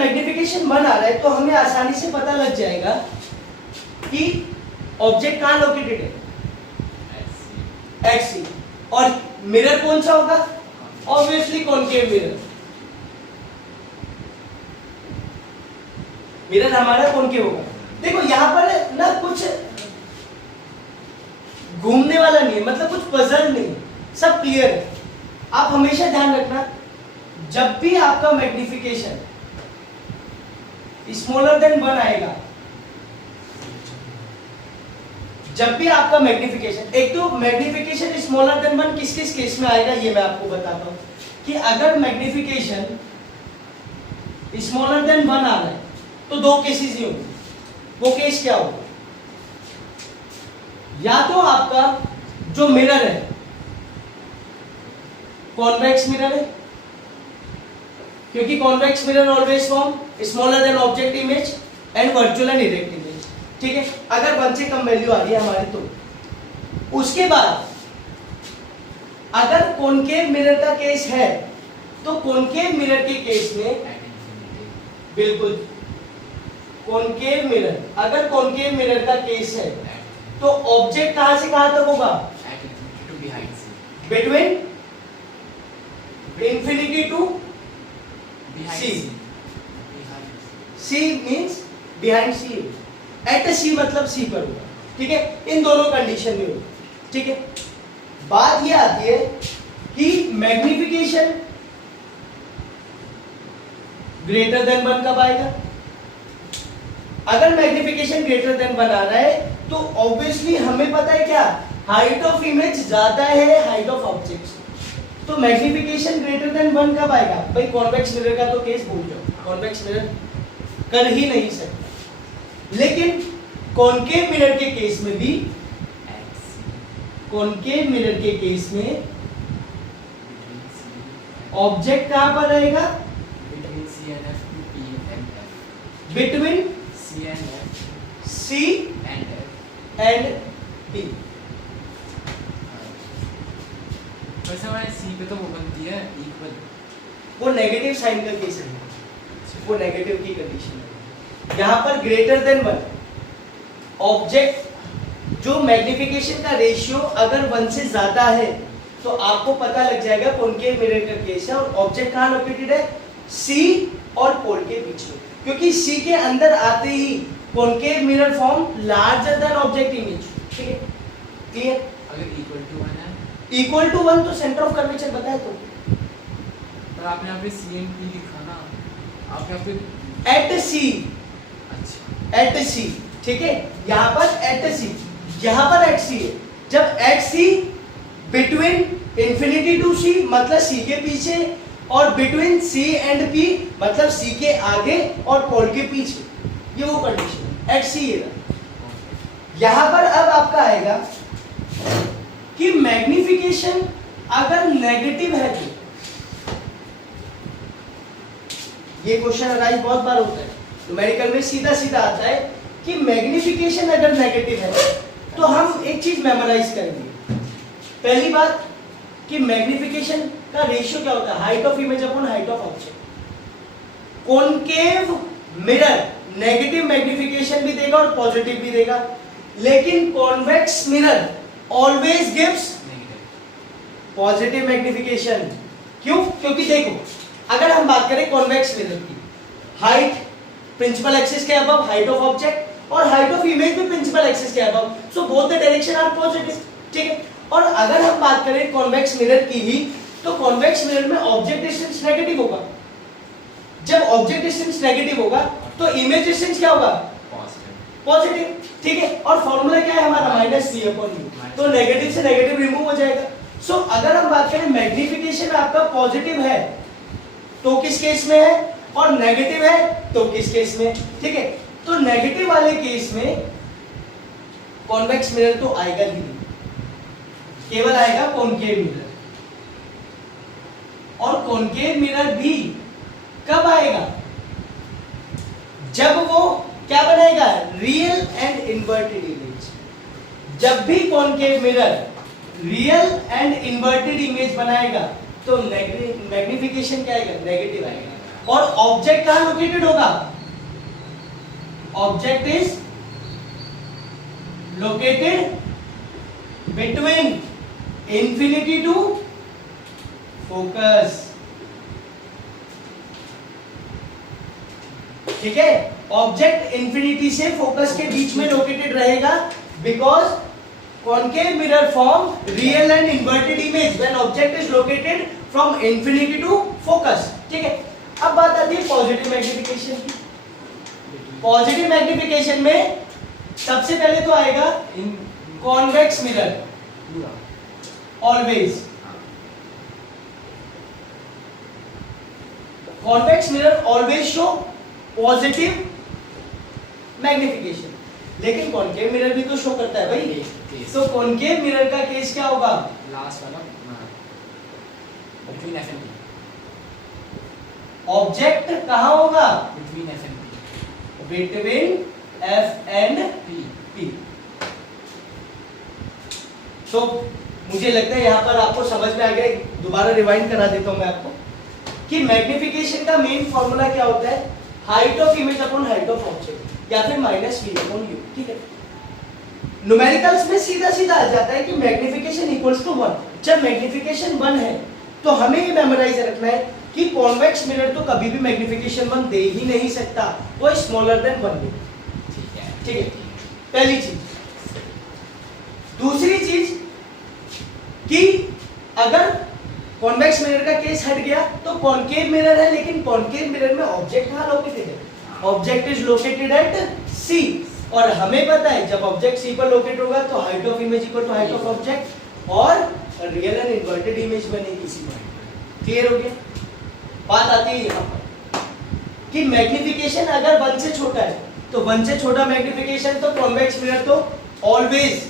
Magnification 1 आ रहा है तो हमें आसानी से पता लग जाएगा कि ऑब्जेक्ट कहां लोकेटेड है, एक्स सी। और मिरर कौन सा होगा, ऑब्वियसली कॉनकेव मिरर। मिरर हमारा कॉनकेव होगा। देखो यहां पर ना कुछ घूमने वाला नहीं है, मतलब कुछ पजल नहीं, सब क्लियर है। आप हमेशा ध्यान रखना, जब भी आपका मैग्निफिकेशन स्मॉलर देन 1 आएगा, जब भी आपका मैग्निफिकेशन, एक तो मैग्निफिकेशन स्मॉलर देन 1 किस किस केस में आएगा ये मैं आपको बताता हूं कि अगर मैग्निफिकेशन स्मॉलर देन 1 आ रहा है तो दो केसेस ही होंगे। वो केस क्या होगा, या तो आपका जो मिरर है कॉन्वेक्स मिरर है, क्योंकि convex mirror always form smaller than object image and virtual and erect image, ठीक है। अगर 1 से कम वैल्यू आ रही है हमारी तो उसके बाद अगर कॉनकेव मिरर का केस है तो कॉनकेव मिरर के केस में बिल्कुल कॉनकेव मिरर, अगर कॉनकेव मिरर का केस है तो ऑब्जेक्ट कहां से कहां तक होगा, between infinity to C. C means behind C, at C मतलब सी पर होगा, ठीक है। इन दोनों कंडीशन में होगा, ठीक है। बात ये आती है कि मैग्निफिकेशन ग्रेटर देन 1 कब आएगा। अगर मैग्निफिकेशन ग्रेटर देन 1 आ रहा है तो ऑब्वियसली हमें पता है क्या, हाइट ऑफ इमेज ज्यादा है हाइट ऑफ ऑब्जेक्ट, तो मैग्निफिकेशन ग्रेटर देन 1 कब आएगा। भाई कॉन्वेक्स मिरर का तो केस भूल जाओ, कॉन्वेक्स मिरर कर ही नहीं सकता। लेकिन कॉनकेव मिरर के केस में भी, कॉनकेव मिरर के केस में ऑब्जेक्ट कहां पर रहेगा, बिटवीन सी एंड डी। वैसे हमारे सी पे तो वो बनती है इक्वल, वो नेगेटिव साइन का केस है, वो नेगेटिव की कंडीशन है। यहां पर ग्रेटर देन 1 ऑब्जेक्ट जो मैग्निफिकेशन का रेशियो अगर 1 से ज्यादा है तो आपको पता लग जाएगा कॉनकेव मिरर का केस है। और ऑब्जेक्ट कहां लोकेटेड है, सी और पोल के बीच में, क्योंकि सी के अंदर आते ही concave mirror form larger than object image, ठीक है, क्लियर। अगर इक्वल टू 1 है, इक्वल टू 1 तो सेंटर ऑफ कर्वेचर बताया तो, पर आपने यहाँ पे सी एंड पी लिखा ना, आप यहाँ पे एट सी, अच्छा एट सी, ठीक है। यहाँ पर एट सी, यहाँ पर एट सी है। जब at C between infinity to C मतलब सी के पीछे, और बिटवीन सी एंड पी मतलब सी के आगे और पोल के पीछे, ये वो कंडीशन है, एट सी ये। यहां पर अब आपका आएगा कि मैग्निफिकेशन अगर नेगेटिव है तो, ये क्वेश्चन अराइज बहुत बार होता है तो मेडिकल में सीधा सीधा आता है कि मैग्निफिकेशन अगर नेगेटिव है तो हम एक चीज मेमोराइज करेंगे। पहली बात कि मैग्निफिकेशन का रेशियो क्या होता है, height of image upon height of object. Concave mirror negative magnification भी देगा और पॉजिटिव भी देगा, लेकिन convex mirror always gives positive magnification. क्यों, क्योंकि देखो अगर हम बात करें कॉन्वेक्स मिरर की, हाइट प्रिंसिपल एक्सिस के अबव हाइट ऑफ ऑब्जेक्ट और हाइट ऑफ इमेज भी प्रिंसिपल एक्सिस के above, so both the direction are positive, ठीक है। और अगर हम बात करें कॉन्वेक्स मिरर की ही, तो कॉन्वेक्स मिरर में ऑब्जेक्ट डिस्टेंस नेगेटिव होगा। जब ऑब्जेक्ट डिस्टेंस नेगेटिव होगा तो इमेज डिस्टेंस क्या होगा, पॉजिटिव, ठीक है। और फॉर्मूला क्या है हमारा, माइनस वी अपॉन यू, तो नेगेटिव से नेगेटिव रिमूव हो जाएगा। सो अगर हम बात करें मैग्निफिकेशन आपका पॉजिटिव है तो किस केस में है, और नेगेटिव है तो किस केस में, ठीक है। तो नेगेटिव वाले केस में कॉन्वेक्स मिरर तो आएगा ही नहीं, केवल आएगा कॉनकेव मिरर। और कॉनकेव मिरर भी कब आएगा, जब वो क्या बनाएगा, रियल एंड इन्वर्टेड इमेज। जब भी concave mirror real and inverted image बनाएगा तो मैग्निफिकेशन क्या आएगा, नेगेटिव आएगा। और ऑब्जेक्ट कहां लोकेटेड होगा? Object is located between infinity to focus. ठीक है, ऑब्जेक्ट इंफिनिटी से फोकस के बीच में लोकेटेड रहेगा because concave mirror form real and inverted image when object is located from infinity to focus। ठीक है, अब बात आती है पॉजिटिव मैग्निफिकेशन की। पॉजिटिव मैग्निफिकेशन में सबसे पहले तो आएगा इन कॉन्वेक्स मिरर पूरा always. Convex mirror always show positive magnification, लेकिन कॉन्केव मिरर भी तो शो करता है भाई। तो कॉन्केव मिरर का केस क्या होगा? लास्ट वाला between F and P. Object कहां होगा? Between F and P. Between F and P P. तो मुझे लगता है यहां पर आपको समझ में आ गया। दोबारा रिवाइंड करा देता हूं मैं आपको कि मैग्निफिकेशन का मेन फॉर्मूला क्या होता है? Height of image upon height of object या फिर माइनस वी अपॉन यू। ठीक है, न्यूमेरिकल्स में सीधा सीधा आ जाता है कि मैग्निफिकेशन इक्वल्स टू 1। जब मैग्निफिकेशन 1 है तो हमें ये मेमोराइज रखना है कि कॉन्वेक्स मिरर तो कभी भी मैग्निफिकेशन 1 दे ही नहीं सकता, वो स्मॉलर देन 1 दे। ठीक है, पहली चीज। दूसरी चीज कि अगर कॉन्वेक्स मिरर का केस हट गया तो कॉनकेव मिरर है, लेकिन कॉनकेव मिरर में ऑब्जेक्ट कहां लोकेटेड है? ऑब्जेक्ट इज लोकेटेड एट सी, और हमें पता है जब ऑब्जेक्ट सी पर लोकेट होगा तो height of image equal to height of object और रियल एंड इन्वर्टेड इमेज बनेगी इसी में। क्लियर हो गया? बात आती है यहां पर कि मैग्निफिकेशन अगर 1 से छोटा है तो 1 से छोटा मैग्निफिकेशन तो कॉन्वेक्स मिरर तो ऑलवेज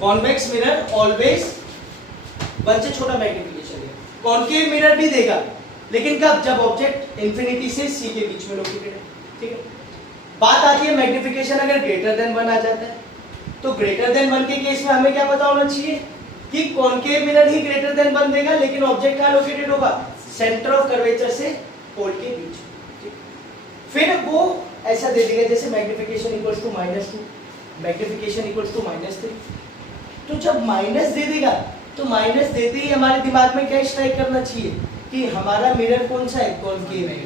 कॉन्वेक्स मिरर ऑलवेज 1 से छोटा मैग्निफिकेशन है। कॉनकेव मिरर भी देगा, लेकिन कब? जब ऑब्जेक्ट इंफिनिटी से सी के बीच में लोकेटेड है। ठीक है, बात आती है मैग्निफिकेशन अगर ग्रेटर देन 1 आ जाता है तो ग्रेटर देन 1 के केस में हमें क्या पता होना चाहिए कि कॉनकेव मिरर ही ग्रेटर देन 1 देगा, लेकिन ऑब्जेक्ट कहां लोकेटेड होगा? सेंटर ऑफ कर्वेचर से पोल के बीच। ठीक, फिर वो ऐसा दे देगा जैसे magnification equals to -2, magnification equals to -3। तो जब माइनस दे देगा तो माइनस देते ही हमारे दिमाग में क्या स्ट्राइक करना चाहिए कि हमारा मिरर कौन सा है? कॉनकेव है।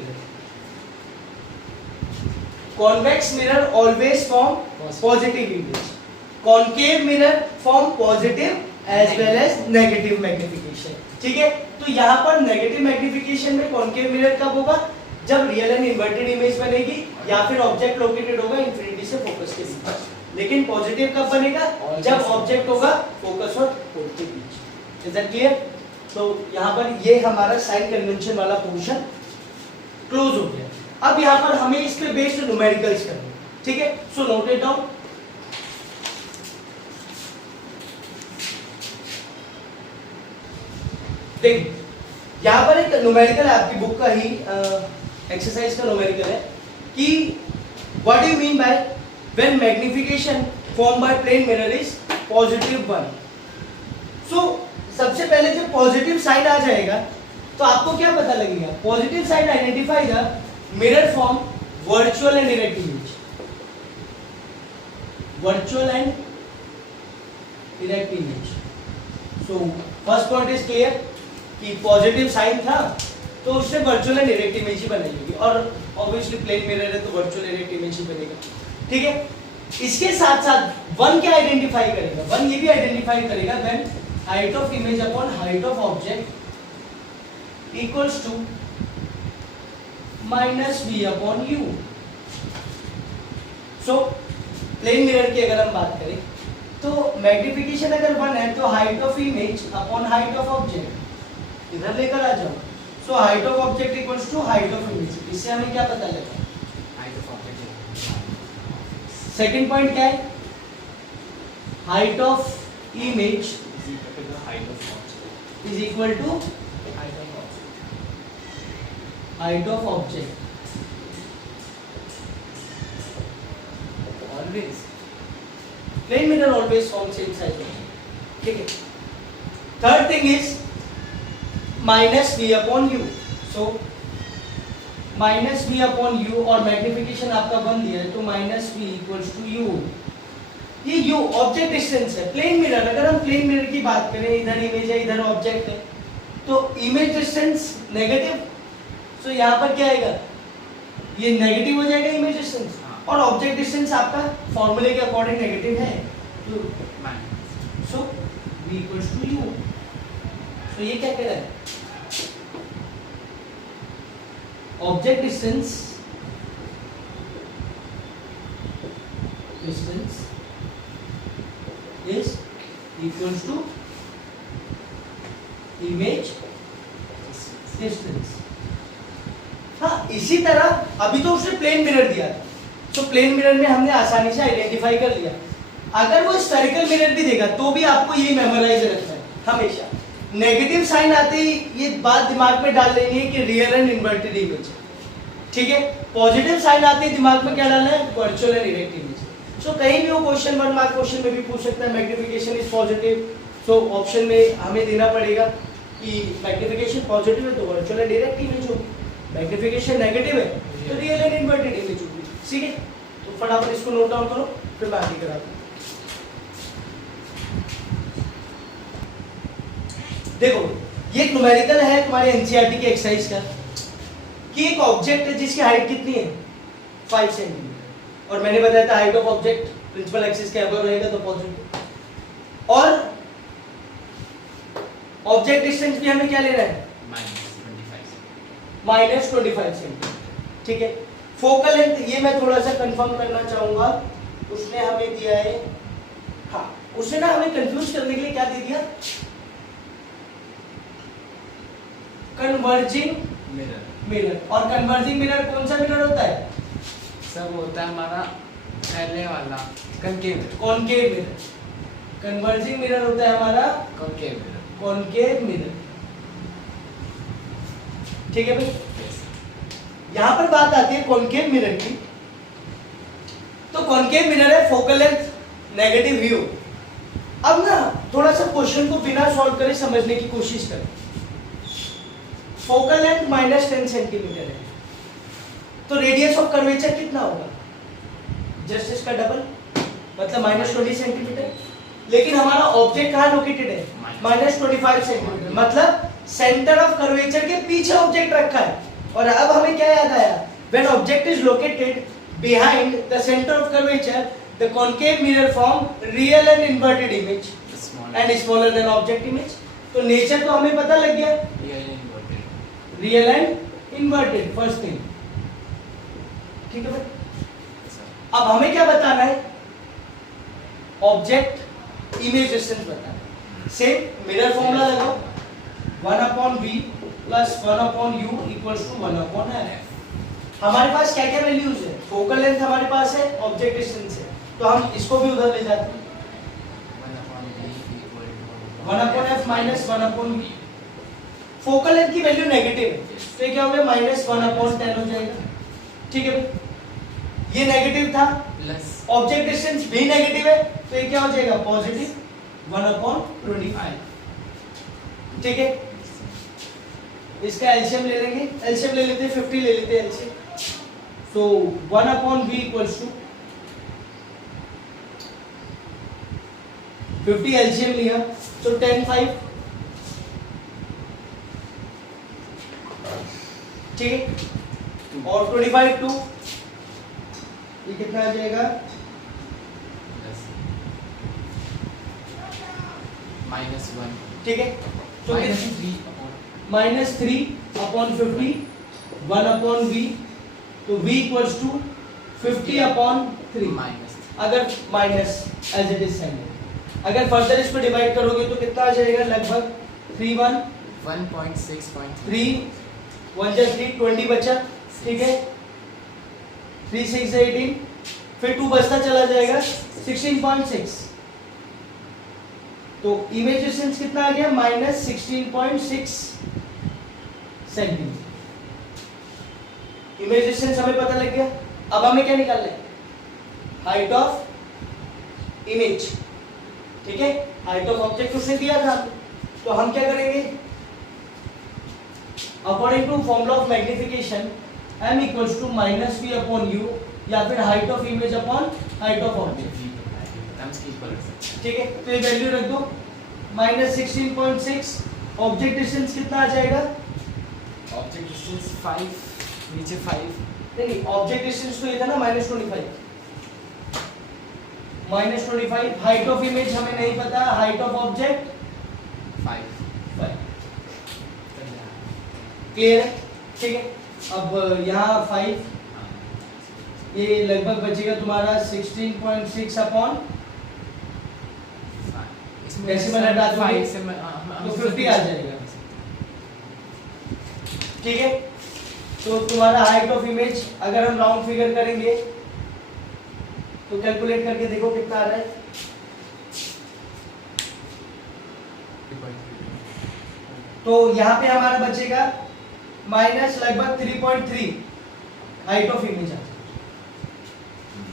Convex mirror always form positive image, concave mirror form positive as well as negative magnification. ठीक है, तो यहाँ पर नेगेटिव मैग्निफिकेशन में कॉनकेव मिरर कब होगा? जब रियल एंड इन्वर्टेड इमेज बनेगी या फिर ऑब्जेक्ट लोकेटेड होगा इंफिनिटी से फोकस के बीच। लेकिन पॉजिटिव कब बनेगा? जब ऑब्जेक्ट होगा फोकस और पोल के बीच। Is that clear? तो यहाँ पर ये हमारा साइन कन्वेंशन वाला पोर्शन क्लोज हो गया। अब यहाँ पर हमें इसके बेस्ड न्यूमेरिकल्स करने। ठीक है, सो नोट इट डाउन। देखिए यहाँ पर एक न्यूमेरिकल है, आपकी बुक का ही एक्सरसाइज का न्यूमेरिकल है कि what do you mean by when magnification form by plane mirror is +1। So सबसे पहले जब पॉजिटिव साइन आ जाएगा तो आपको क्या पता लगेगा? Positive sign identify the mirror form virtual and direct image. Virtual and direct image. So first point is clear कि पॉजिटिव साइन था तो उससे वर्चुअल एंड डायरेक्ट इमेज ही बनाई होगी, और ऑब्वियसली प्लेन मिरर है तो वर्चुअल डायरेक्ट इमेज ही बनेगा। ठीक है, इसके साथ साथ 1 क्या आइडेंटिफाई करेगा? 1 ये भी आइडेंटिफाई करेगा when height of image upon height of object equals to -v upon u। So plane mirror की अगर हम बात करें तो मैग्निफिकेशन अगर 1 है तो height of image upon height of object इधर लेकर आ जाओ। So height of object equals to height of image. इससे हमें क्या पता लगा? Height of object. Second point क्या है? Height of image is equal to height of object। Always plane mirror always form same size object। ठीक है, third thing is minus V upon U. So minus V upon U और magnification आपका बन दिया है तो minus V equals to U. ये U object distance है। प्लेन मिरर, अगर हम प्लेन मिरर की बात करें, इधर इमेज है इधर ऑब्जेक्ट है, तो इमेज डिस्टेंस नेगेटिव, सो यहाँ पर क्या आएगा, ये नेगेटिव हो जाएगा इमेज डिस्टेंस, और ऑब्जेक्ट डिस्टेंस आपका फॉर्मूले के अकॉर्डिंग नेगेटिव है, तो सो v इक्वल्स टू यू। तो ये क्या कह रहा है, object distance is equals to image distance। हाँ, इसी तरह अभी तो उसने प्लेन मिरर दिया था, तो प्लेन मिरर में हमने आसानी से आइडेंटिफाई कर लिया। अगर वो स्फेरिकल मिरर भी देगा तो भी आपको ये मेमोराइज रखना है हमेशा। नेगेटिव साइन आते ही ये बात दिमाग में डाल लेनी है कि रियल एंड इन्वर्टेड इमेज है, ठीक है। पॉजिटिव साइन आते ही दिमाग में क्या डालना है, वर्चुअल एंड इरेक्ट इमेज। सो कहीं भी वो क्वेश्चन 1 मार्क क्वेश्चन में भी पूछ सकता है magnification is positive, so option में हमें देना पड़ेगा कि मैग्निफिकेशन पॉजिटिव है तो वर्चुअल एंड डायरेक्ट इमेज होगी, मैग्निफिकेशन नेगेटिव है तो रियल एंड इन्वर्टेड इमेज होगी, ठीक है। तो फटाफट इसको नोट डाउन करो, फिर मैं आगे कराता हूं। देखो ये एक न्यूमेरिकल है तुम्हारे एनसीईआरटी की एक्सरसाइज का, कि एक ऑब्जेक्ट है जिसकी हाइट कितनी है 5 सेंटीमीटर, और मैंने बताया था height of object principal axis के अबव रहेगा तो पॉजिटिव, और ऑब्जेक्ट डिस्टेंस भी हमें क्या ले रहा है -25 सेंटीमीटर, ठीक है। फोकल लेंथ ये मैं थोड़ा सा कंफर्म करना चाहूंगा, उसने हमें दिया है, हाँ उसने ना हमें कंफ्यूज करने के लिए क्या दे दिया, कन्वर्जिंग मिरर। और कन्वर्जिंग मिरर कौन सा मिरर होता है, सब होता है हमारा पहले वाला कॉनकेव मिरर। कन्वर्जिंग मिरर होता है हमारा कॉनकेव मिरर, ठीक है भाई। यहां पर बात आती है कॉनकेव मिरर की, तो कॉनकेव मिरर है, फोकल लेंथ नेगेटिव व्यू। अब ना थोड़ा सा क्वेश्चन को बिना सॉल्व करे समझने की कोशिश करें। फोकल लेंथ -10 सेंटीमीटर है, तो रेडियस ऑफ कर्वेचर कितना होगा, जस्ट इसका डबल, मतलब -20 सेंटीमीटर। लेकिन हमारा ऑब्जेक्ट कहाँ लोकेटेड है, -25 सेंटीमीटर, मतलब सेंटर ऑफ कर्वेचर के पीछे ऑब्जेक्ट रखा है। और अब हमें क्या याद आया, when object is located behind the centre of curvature the concave mirror form real and inverted image and smaller than object image. तो नेचर तो हमें पता लग गया, real and inverted first thing, ठीक है भाई। अब हमें क्या बताना है, ऑब्जेक्ट इमेज डिस्टेंस बताना है। सेम मिरर फॉर्मूला लगाओ, 1/v plus 1/u equals to 1/f। हमारे पास क्या क्या वैल्यूज है, फोकल लेंथ हमारे पास है, ऑब्जेक्ट डिस्टेंस है, तो हम इसको भी उधर ले जाते हैं, 1/f minus 1/v। Focal length की वैल्यू नेगेटिव है, तो ये क्या हो गया, -1/10 हो जाएगा, ठीक है भाई। ये नेगेटिव था, ऑब्जेक्ट डिस्टेंस भी नेगेटिव है, तो ये क्या हो जाएगा, पॉजिटिव 1/25, ठीक है। इसका एलसीएम ले लेंगे, एलसीएम ले लेते हैं 50 ले लेते हैं एलसीएम, तो 1/v इक्वल्स टू 50 एलसीएम लिया तो 10/5, ठीक है। और 25/2 ये कितना आ जाएगा, -1, ठीक है। तो -3/50 1/v, तो v इक्वल्स टू 50/3, अगर minus as it is sign, अगर फर्दर इसको डिवाइड करोगे तो कितना आ जाएगा, लगभग 1.6.3 1 जा 3 20 बचा, ठीक है। 3 6 18, फिर 2 बचता चला जाएगा 16.6, तो इमेज डिस्टेंस कितना आ गया, -16.6 सेंटीमीटर। इमेज डिस्टेंस हमें पता लग गया। अब हमें क्या निकालना है, हाइट ऑफ इमेज, ठीक है। हाइट ऑफ ऑब्जेक्ट उसने दिया था, तो हम क्या करेंगे, according to formula of magnification m equals to minus V upon U, या फिर height of image upon height of object. ठीक है, तो ये वैल्यू रख दो माइनस 16.6। ऑब्जेक्ट डिस्टेंस कितना आ जाएगा? ऑब्जेक्ट डिस्टेंस 5, नीचे 5। नहीं, ऑब्जेक्ट डिस्टेंस तो ये था ना -25, -25। हाइट ऑफ इमेज हमें नहीं पता, हाइट ऑफ ऑब्जेक्ट 5। क्लियर है? ठीक है, अब यहाँ 5, ये लगभग बचेगा तुम्हारा 16.6 अपॉन डेसिमल हटा दोगे 5 से तो 50 आ जाएगा। ठीक है, तो तुम्हारा हाइट ऑफ इमेज अगर हम राउंड फिगर करेंगे तो कैलकुलेट करके देखो कितना आ रहा है। तो यहाँ पे हमारा बचेगा माइनस लगभग 3.3 हाइट ऑफ इमेज आ।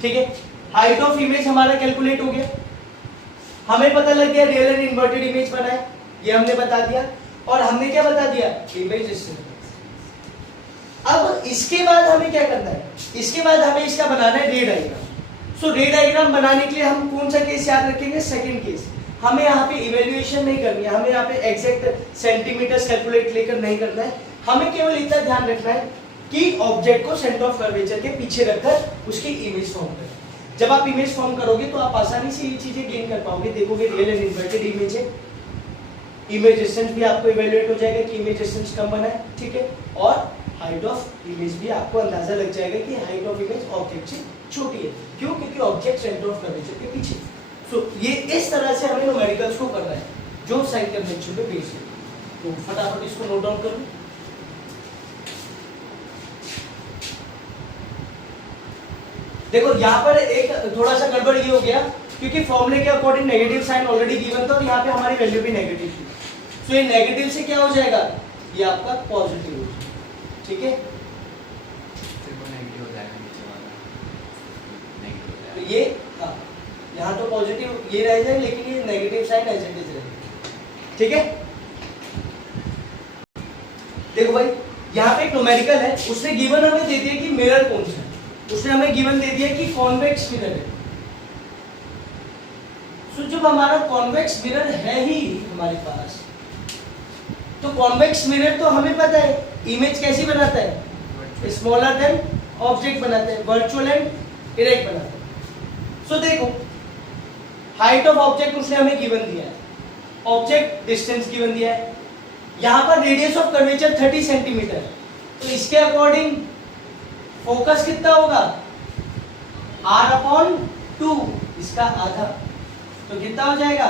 ठीक है, हाइट ऑफ इमेज हमारा कैलकुलेट हो गया, हमें पता लग गया रियल एंड इन्वर्टेड इमेज बना है, ये हमने बता दिया। और हमने क्या बता दिया? Image distance. अब इसके बाद हमें क्या करना है? इसके बाद हमें इसका बनाना है रे डायग्राम। सो रे डायग्राम बनाने के लिए हम कौन सा केस याद रखेंगे? Second case. हमें यहाँ पे इवेल्युएशन नहीं करनी है, हमें यहाँ पे एग्जैक्ट सेंटीमीटर्स कैलकुलेट लेकर नहीं करना है, हमें केवल इतना ध्यान रखना है कि ऑब्जेक्ट को सेंटर ऑफ कर्वेचर के पीछे रखकर उसकी इमेज फॉर्म करें। जब आप इमेज फॉर्म करोगे तो आप आसानी से ये चीजें गेन कर पाओगे। देखोगे रियल एंड इन्वर्टेड इमेज है, इमेज डिस्टेंस भी आपको इवेल्युएट हो जाएगा कि इमेज डिस्टेंस कम बना है। ठीक है, और हाइट ऑफ इमेज भी आपको अंदाजा लग जाएगा कि हाइट ऑफ इमेज ऑब्जेक्ट से छोटी है। क्यों? क्योंकि ऑब्जेक्ट सेंटर ऑफ कर्वेचर के पीछे। सो ये इस तरह से हमें न्यूमेरिकल्स को करना है जो साइन कन्वेंशन पे बेस्ड है। तो फटाफट इसको नोट डाउन करो। देखो यहाँ पर एक थोड़ा सा गड़बड़ ये हो गया क्योंकि फॉर्मूले के according negative sign already given था और यहाँ पे हमारी वैल्यू भी नेगेटिव थी। सो ये नेगेटिव से क्या हो जाएगा? ये आपका पॉजिटिव हो जाएगा। ठीक है, तो ये हाँ, यहाँ तो पॉजिटिव ये रह जाए लेकिन ये negative sign as it is रहेगा। ठीक है, देखो भाई यहाँ पे एक न्यूमेरिकल है, उसने गिवन हमें दे दिया कि मिरर कौन सा है। उसने हमें गिवन दे दिया कि कॉन्वेक्स मिरर है। सो जब हमारा कॉन्वेक्स मिरर है ही हमारे पास, तो कॉन्वेक्स मिरर तो हमें पता है इमेज कैसी बनाता है? स्मॉलर देन ऑब्जेक्ट बनाता है, वर्चुअल एंड इरेक्ट बनाता है। सो देखो हाइट ऑफ ऑब्जेक्ट उसने हमें गिवन दिया है, ऑब्जेक्ट डिस्टेंस गिवन दिया है, यहाँ पर रेडियस ऑफ कर्वेचर 30 सेंटीमीटर। तो इसके अकॉर्डिंग फोकस कितना होगा? r/2, इसका आधा, तो कितना हो जाएगा?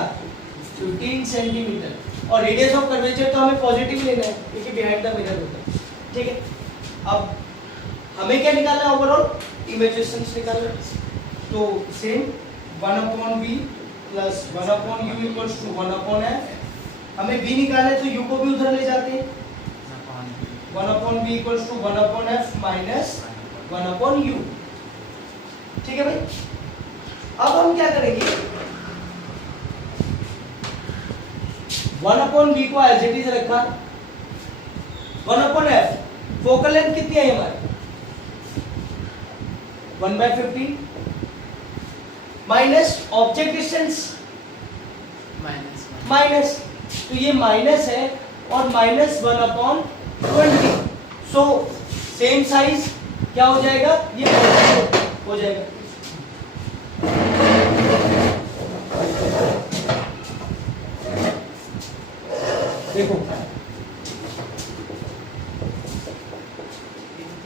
15 सेंटीमीटर। और रेडियस ऑफ कर्वेचर तो हमें पॉजिटिव लेना है क्योंकि बिहाइंड द मिरर होता है। ठीक है, अब हमें क्या निकालना है? ओवरऑल इमेज डिस्टेंस निकालना है। तो same 1/v plus 1/u equals to 1/f। हमें v निकालना है तो u को भी उधर ले जाते हैं, 1/v equals to 1/f minus 1/u। ठीक है भाई, अब हम क्या करेंगे? 1/v को एज इट इज रखा, 1/f फोकल लेंथ कितनी है हमारी? 1/15 माइनस ऑब्जेक्ट डिस्टेंस माइनस, तो ये माइनस है और माइनस 1/20। सो सेम साइज क्या हो जाएगा? ये पॉजिटिव हो जाएगा। देखो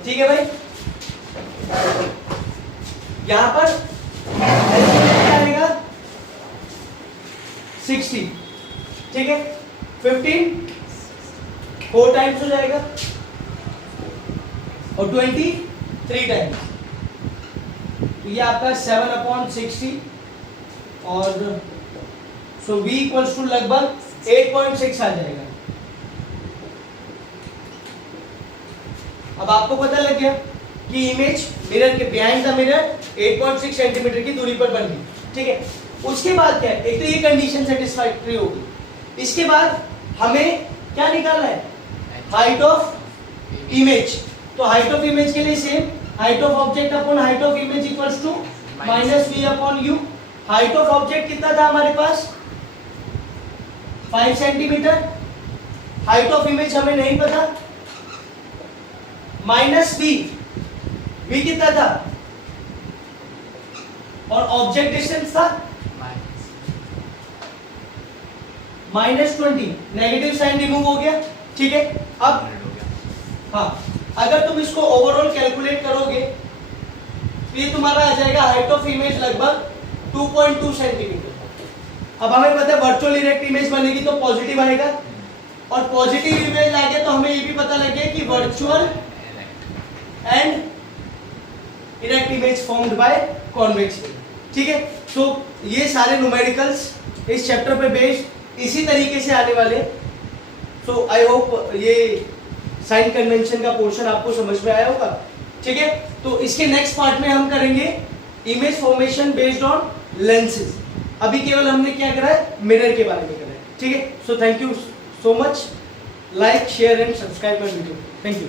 ठीक है भाई, यहां पर क्या आएगा? 60। ठीक है, 15 4 टाइम्स हो जाएगा और 20 3 टाइम्स, तो ये आपका 7/60 और सो v इक्वल्स टू लगभग 8.6 आ जाएगा। अब आपको पता लग गया कि इमेज मिरर के बिहाइंड द मिरर 8.6 सेंटीमीटर की दूरी पर बन गई। ठीक है, उसके बाद क्या है? एक तो ये कंडीशन सेटिस्फैक्टरी होगी, इसके बाद हमें क्या निकालना है? Height of image. तो हाइट ऑफ इमेज के लिए same, height of object upon height of image equals to minus V upon U. Height of object कितना था हमारे पास 5 सेंटीमीटर, हाइट ऑफ इमेज हमें नहीं पता, माइनस वी, वी कितना था और ऑब्जेक्ट डिस्टेंस था -20, नेगेटिव साइन रिमूव हो गया। ठीक है, अब हाँ, अगर तुम इसको ओवरऑल कैलकुलेट करोगे तो ये तुम्हारा आ जाएगा हाइट ऑफ इमेज लगभग 2.2 सेंटीमीटर। अब हमें पता है वर्चुअल इरेक्ट इमेज बनेगी तो पॉजिटिव आएगा, और पॉजिटिव इमेज आ गया तो हमें ये भी पता लग गया कि virtual and erect image formed by convex. ठीक है, तो ये सारे न्यूमेरिकल्स इस चैप्टर पे बेस्ड इसी तरीके से आने वाले। सो आई होप ये साइन कन्वेंशन का पोर्शन आपको समझ में आया होगा। ठीक है, तो इसके नेक्स्ट पार्ट में हम करेंगे image formation based on lenses. अभी केवल हमने क्या करा है, मिरर के बारे में करा है। ठीक है, so thank you so much, like share and subscribe my video. Thank you.